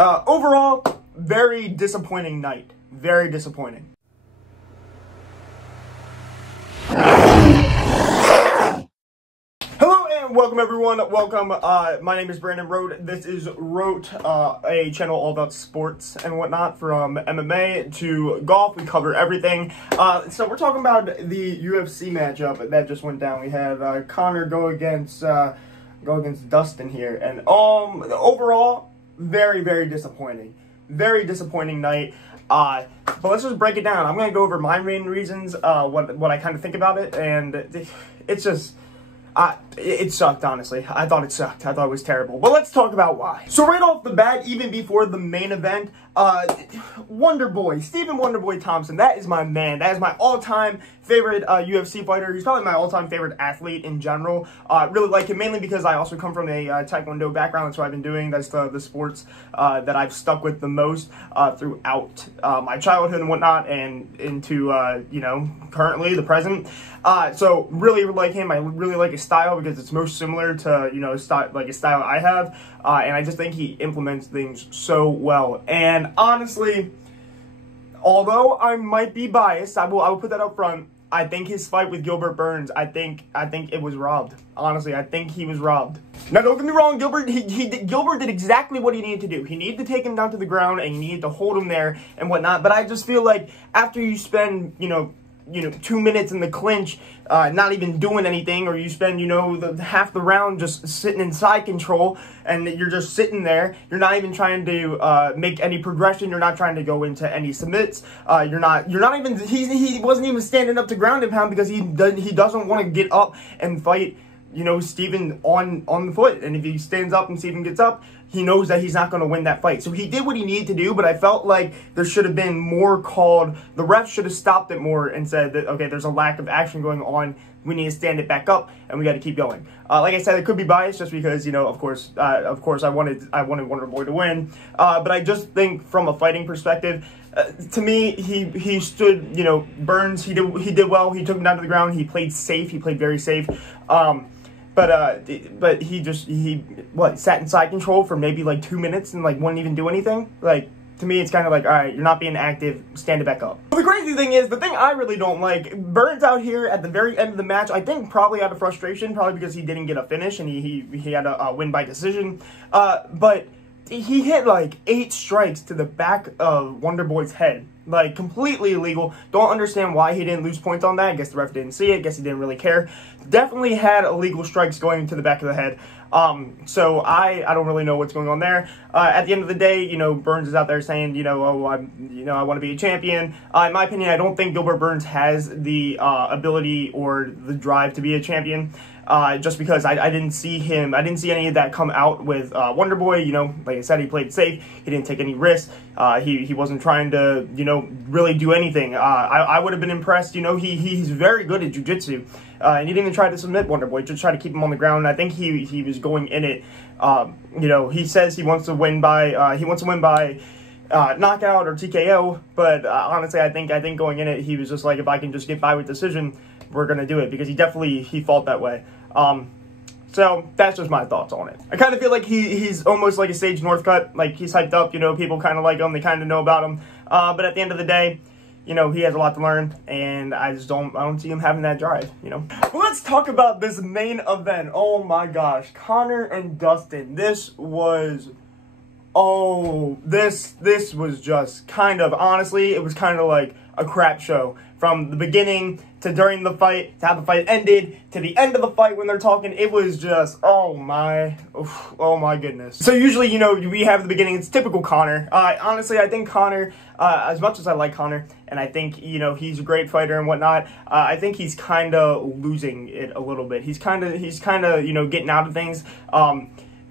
Overall, very disappointing night. Very disappointing. Hello and welcome everyone. Welcome. My name is Brandon Rote. This is Rote, a channel all about sports and whatnot, from MMA to golf. We cover everything. So we're talking about the UFC matchup that just went down. We had Conor go against Dustin here, and overall, very disappointing. Very disappointing night. But let's just break it down. I'm gonna go over my main reasons, what I kind of think about it, and it's just. It sucked, honestly. I thought it sucked. I thought it was terrible. But let's talk about why. So right off the bat, even before the main event, Wonderboy, Stephen Wonderboy Thompson, that is my man. That is my all-time favorite UFC fighter. He's probably my all-time favorite athlete in general. Really like him, mainly because I also come from a Taekwondo background. That's what I've been doing. That's the sports that I've stuck with the most throughout my childhood and whatnot, and into, you know, currently, the present. So really like him. I really like his style because it's most similar to, you know, a style I have. And I just think he implements things so well. And honestly, although I might be biased, I will put that up front. I think his fight with Gilbert Burns, I think it was robbed. Honestly, I think he was robbed. Now, don't get me wrong, Gilbert did exactly what he needed to do. He needed to take him down to the ground, and he needed to hold him there and whatnot. But I just feel like after you spend, you know, 2 minutes in the clinch, not even doing anything, or you spend, you know, half the round just sitting in side control, and you're just sitting there. You're not even trying to make any progression. You're not trying to go into any submits. You're not even. He wasn't even standing up to ground and pound because he doesn't want to get up and fight, you know, Stephen on the foot. And if he stands up and Stephen gets up, he knows that he's not going to win that fight. So he did what he needed to do, but I felt like there should have been more called. The ref should have stopped it more and said that, okay, there's a lack of action going on. We need to stand it back up, and we got to keep going. Like I said, it could be biased just because, you know, of course, I wanted Wonderboy to win. But I just think from a fighting perspective, to me, he stood, you know, Burns, he did well. He took him down to the ground. He played safe. He played very safe. But he sat in side control for maybe like 2 minutes and like wouldn't even do anything. Like, to me, it's kind of like, all right, you're not being active, stand it back up. But the crazy thing is, the thing I really don't like, Burns out here at the very end of the match, I think probably out of frustration, probably because he didn't get a finish and he had a win by decision. But he hit like 8 strikes to the back of Wonderboy's head. Like, completely illegal. Don't understand why he didn't lose points on that. I guess the ref didn't see it. I guess he didn't really care. Definitely had illegal strikes going to the back of the head. So I don't really know what's going on there. At the end of the day, you know, Burns is out there saying, you know, oh, I want to be a champion. In my opinion, I don't think Gilbert Burns has the ability or the drive to be a champion. Just because I didn't see any of that come out with Wonderboy. You know, like I said, he played safe. He didn't take any risks. He wasn't trying to, you know, really do anything. I would have been impressed. You know, he's very good at jiu-jitsu. And he didn't even try to submit Wonderboy, just try to keep him on the ground. And I think he was going in it. You know, he says he wants to win by knockout or TKO. But honestly, I think going in it, he was just like, if I can just get by with decision, we're gonna do it, because he felt that way. So that's just my thoughts on it. I kind of feel like he's almost like a Sage Northcutt. Like, he's hyped up, you know, people kind of like him, they kind of know about him. But at the end of the day, you know, he has a lot to learn, and I don't see him having that drive, you know. Well, let's talk about this main event. Oh my gosh, Conor and Dustin. This was just kind of, honestly, it was kind of like a crap show. From the beginning to during the fight, to how the fight ended, to the end of the fight when they're talking, it was just, oh my goodness. So usually, you know, we have the beginning, it's typical Conor. Honestly, I think Conor, as much as I like Conor, and I think, you know, he's a great fighter and whatnot, I think he's kind of losing it a little bit. He's kind of, you know, getting out of things.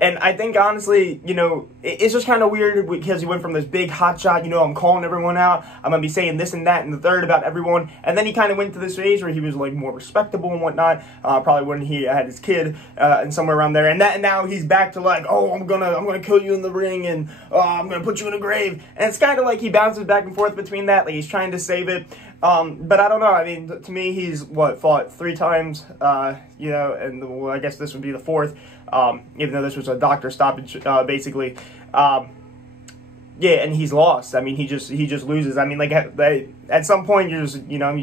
And I think, honestly, you know, it's just kind of weird because he went from this big hot shot, you know, I'm calling everyone out, I'm going to be saying this and that and the third about everyone, and then he kind of went to this phase where he was, like, more respectable and whatnot, probably when he had his kid, and somewhere around there, and now he's back to, like, oh, I'm gonna kill you in the ring, and I'm gonna put you in a grave, and it's kind of like he bounces back and forth between that, like, he's trying to save it. But I don't know, I mean, to me, he's, fought 3 times, you know, and well, I guess this would be the 4th, even though this was a doctor stoppage, basically. yeah, and he's lost. I mean, he just loses. I mean, like at some point you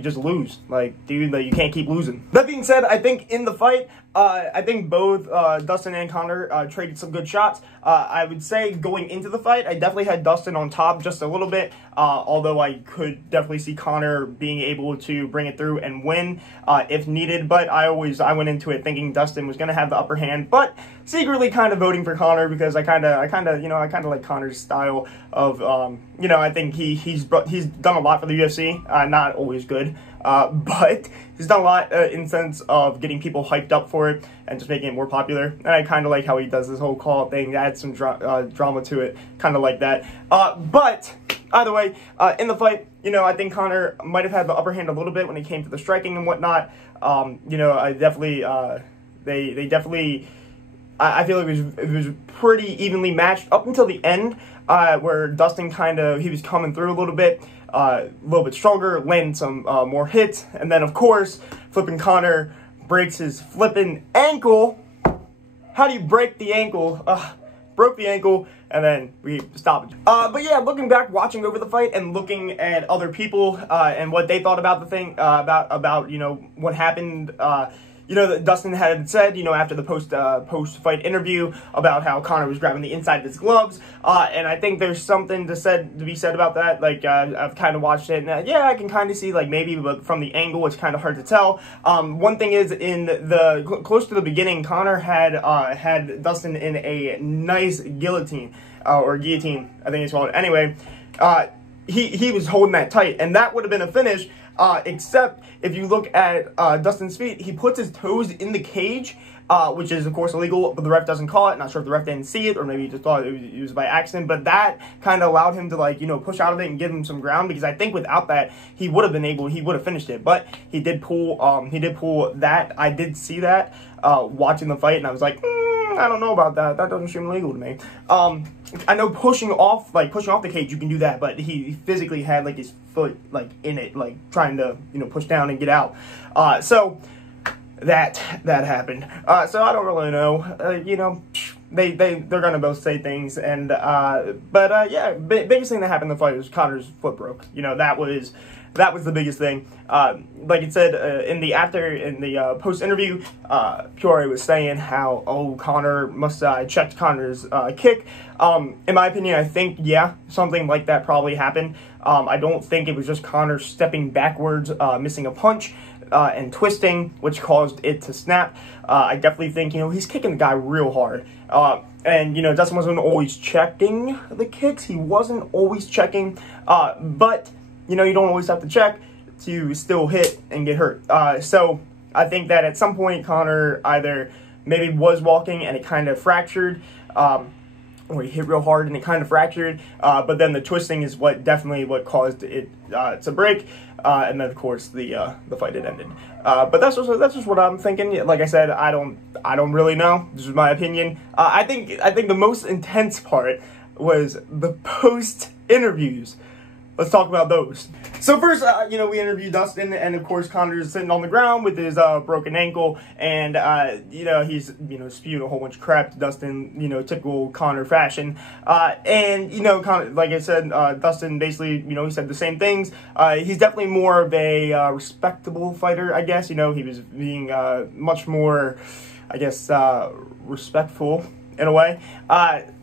just lose. Like, dude, like, you can't keep losing. That being said, I think in the fight, I think both Dustin and Conor traded some good shots. I would say going into the fight, I definitely had Dustin on top just a little bit, although I could definitely see Conor being able to bring it through and win if needed. But I went into it thinking Dustin was going to have the upper hand, but secretly kind of voting for Conor because I kind of like Conor's style of, I think he's done a lot for the UFC, not always good. But he's done a lot in the sense of getting people hyped up for it and just making it more popular. And I kind of like how he does this whole call thing, add some drama to it, kind of like that. But either way, in the fight, I think Conor might have had the upper hand a little bit when it came to the striking and whatnot. I definitely, they definitely, I feel like it was pretty evenly matched up until the end, where Dustin he was coming through a little bit stronger, landing some more hits, and then of course, flipping Conor breaks his flipping ankle. How do you break the ankle? Broke the ankle, and then we stopped. But yeah, looking back, watching over the fight, and looking at other people and what they thought about the thing, about what happened. That Dustin had said, after the post-fight interview about how Conor was grabbing the inside of his gloves, and I think there's something to be said about that. Like, I've kind of watched it, and yeah, I can kind of see, like, maybe, but from the angle, it's kind of hard to tell. One thing is, in the close to the beginning, Conor had Dustin in a nice guillotine, or guillotine, I think it's called. Anyway, he was holding that tight, and that would have been a finish. Except if you look at Dustin's feet, he puts his toes in the cage, which is of course illegal, but the ref doesn't call it. Not sure if the ref didn't see it, or maybe he just thought it was by accident, but that kind of allowed him to, push out of it and give him some ground, because I think without that, he would have finished it, but he did pull that. I did see that, watching the fight, and I was like, I don't know about that. That doesn't seem legal to me. I know pushing off the cage, you can do that, but he physically had, like, his foot, like, in it, like, trying to, push down and get out. So that happened. So I don't really know. They're gonna both say things, and yeah, biggest thing that happened in the fight was Conor's foot broke. That was the biggest thing. Like it said in the post interview, Poirier was saying how Conor must checked Conor's kick. In my opinion, I think something like that probably happened. I don't think it was just Conor stepping backwards, missing a punch, and twisting, which caused it to snap. I definitely think he's kicking the guy real hard. And Dustin wasn't always checking the kicks. He wasn't always checking, but you don't always have to check to still hit and get hurt. So I think that at some point Conor either maybe was walking and it kind of fractured, or he hit real hard and it kind of fractured. But then the twisting is what caused it to break. And then of course the fight had ended. But that's just what I'm thinking. Like I said, I don't really know. This is my opinion. I think the most intense part was the post interviews. Let's talk about those. So first, we interviewed Dustin, and of course, Conor's sitting on the ground with his broken ankle, and he's spewing a whole bunch of crap to Dustin, typical Conor fashion. And Conor, like I said, Dustin basically, he said the same things. He's definitely more of a respectable fighter, I guess. He was being much more, I guess, respectful in a way.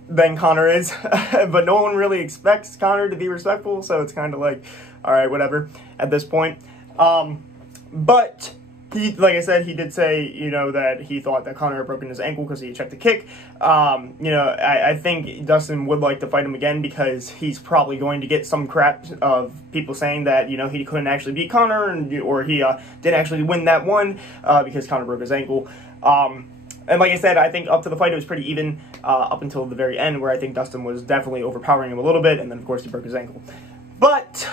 Than Conor is, but no one really expects Conor to be respectful, so it's kind of like, all right, whatever at this point. But he, like I said, he did say, that he thought that Conor had broken his ankle because he checked the kick. I think Dustin would like to fight him again because he's probably going to get some crap of people saying that, he couldn't actually beat Conor, or he didn't actually win that one because Conor broke his ankle. And like I said, I think up to the fight it was pretty even up until the very end, where I think Dustin was definitely overpowering him a little bit, and then of course he broke his ankle. But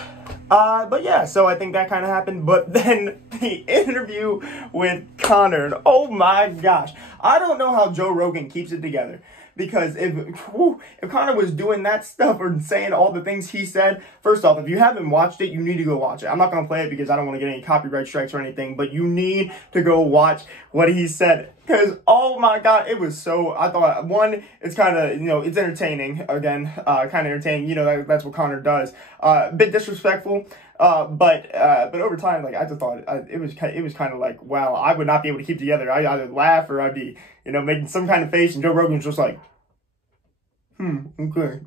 yeah, so I think that kind of happened. But then the interview with Conor, and oh my gosh, I don't know how Joe Rogan keeps it together, because if Conor was doing that stuff or saying all the things he said, first off, if you haven't watched it, you need to go watch it. I'm not going to play it because I don't want to get any copyright strikes or anything, but you need to go watch what he said. Because, oh my God, it was so, I thought, one, it's kind of, you know, it's entertaining, again, kind of entertaining, you know, that's what Conor does. A bit disrespectful, but over time, like, I just thought, it was kind of like, wow, I would not be able to keep together. I'd either laugh or I'd be, you know, making some kind of face, and Joe Rogan's just like, okay.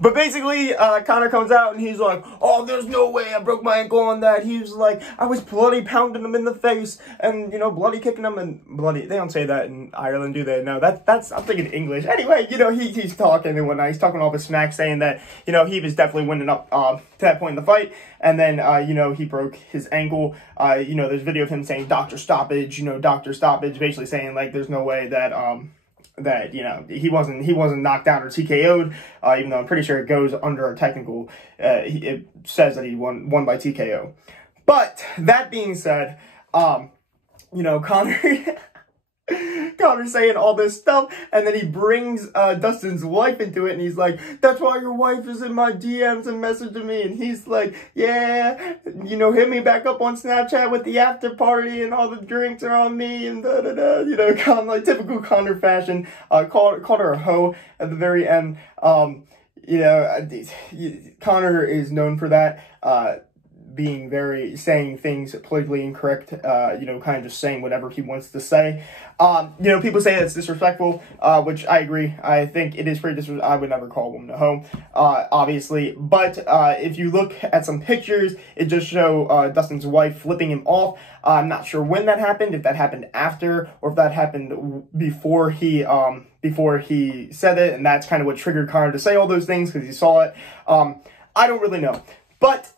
But basically, Conor comes out and he's like, oh, there's no way I broke my ankle on that. He was like, I was bloody pounding him in the face and, you know, bloody kicking him and bloody. They don't say that in Ireland, do they? No, that's, I'm thinking English. Anyway, you know, he's talking and whatnot. He's talking all this smack saying that, you know, he was definitely winning up, to that point in the fight. And then, you know, he broke his ankle. You know, there's video of him saying, doctor stoppage, you know, doctor stoppage, basically saying like, there's no way that, that, you know, he wasn't knocked out or TKO'd, even though I'm pretty sure it goes under a technical, it says that he won by TKO. But, that being said, you know, Conor's saying all this stuff, and then he brings Dustin's wife into it, and he's like, that's why your wife is in my DMs and messaging me, and he's like, yeah, you know, hit me back up on Snapchat with the after party, and all the drinks are on me, and da-da-da, you know, kind of like typical Conor fashion, called her a hoe at the very end. You know, Conor is known for that, saying things politically incorrect, you know, kind of just saying whatever he wants to say. You know, people say it's disrespectful, which I agree. I think it is pretty disrespectful. I would never call a woman a hoe, obviously. But, if you look at some pictures, it just show, Dustin's wife flipping him off. I'm not sure when that happened, if that happened after, or if that happened before he said it, and that's kind of what triggered Conor to say all those things, because he saw it. I don't really know. But,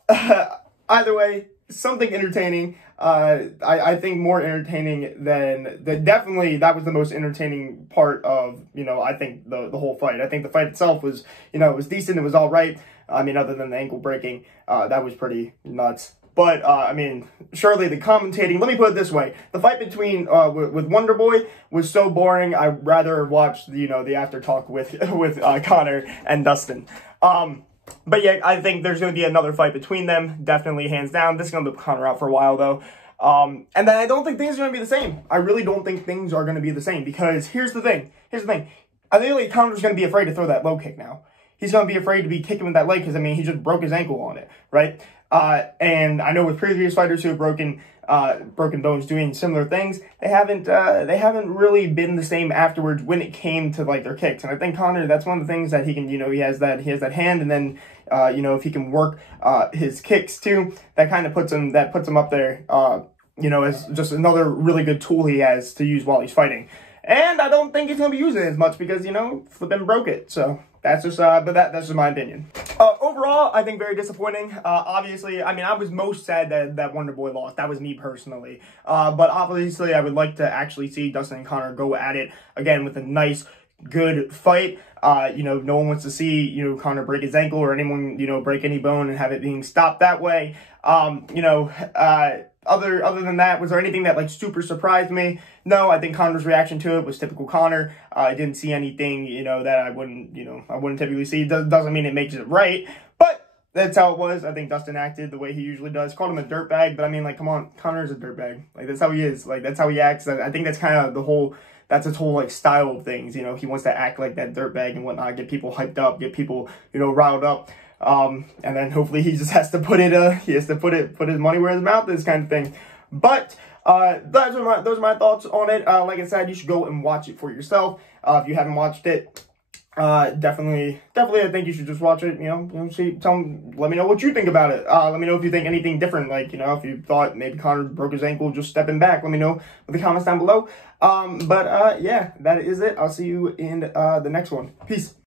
either way, something entertaining. I think more entertaining than definitely that was the most entertaining part of, you know, I think the whole fight. I think the fight itself was, you know, it was decent. It was all right. I mean, other than the ankle breaking, that was pretty nuts. But, I mean, surely the commentating, let me put it this way. The fight between, with Wonderboy was so boring, I'd rather watch, you know, the after talk with Conor and Dustin. But yeah, I think there's going to be another fight between them, definitely, hands down. This is going to put Conor out for a while, though. And then I don't think things are going to be the same. I really don't think things are going to be the same, because here's the thing. I think like Conor's going to be afraid to throw that low kick now. He's going to be afraid to be kicking with that leg, because, I mean, he just broke his ankle on it, right? And I know with previous fighters who have broken bones doing similar things, they haven't really been the same afterwards when it came to like their kicks. And I think Conor, that's one of the things that he can, you know, he has that hand, and then you know, if he can work his kicks too, that kind of puts him up there, you know, as just another really good tool he has to use while he's fighting. And I don't think he's going to be using it as much because, you know, flipping broke it. So that's just, but that's just my opinion. Overall, I think very disappointing. Obviously, I mean, I was most sad that Wonderboy lost. That was me personally. But obviously, I would like to actually see Dustin and Conor go at it again with a nice, good fight. You know, no one wants to see, you know, Conor break his ankle or anyone, you know, break any bone and have it being stopped that way. You know, other than that, was there anything that like super surprised me? No, I think Conor's reaction to it was typical Conor. I didn't see anything, you know, that I wouldn't typically see. Doesn't mean it makes it right, but that's how it was. I think Dustin acted the way he usually does. Called him a dirtbag, but I mean, like, come on, Conor's a dirtbag. Like, that's how he is. Like, that's how he acts. I think that's kind of that's his whole, like, style of things. You know, he wants to act like that dirtbag and whatnot, get people hyped up, get people, you know, riled up. And then hopefully he just has to put his money where his mouth is, kind of thing. But, those are my thoughts on it. Like I said, you should go and watch it for yourself. If you haven't watched it, definitely, I think you should just watch it, you know, let me know what you think about it. Let me know if you think anything different, like, you know, if you thought maybe Conor broke his ankle just stepping back, let me know in the comments down below. Yeah, that is it. I'll see you in, the next one. Peace.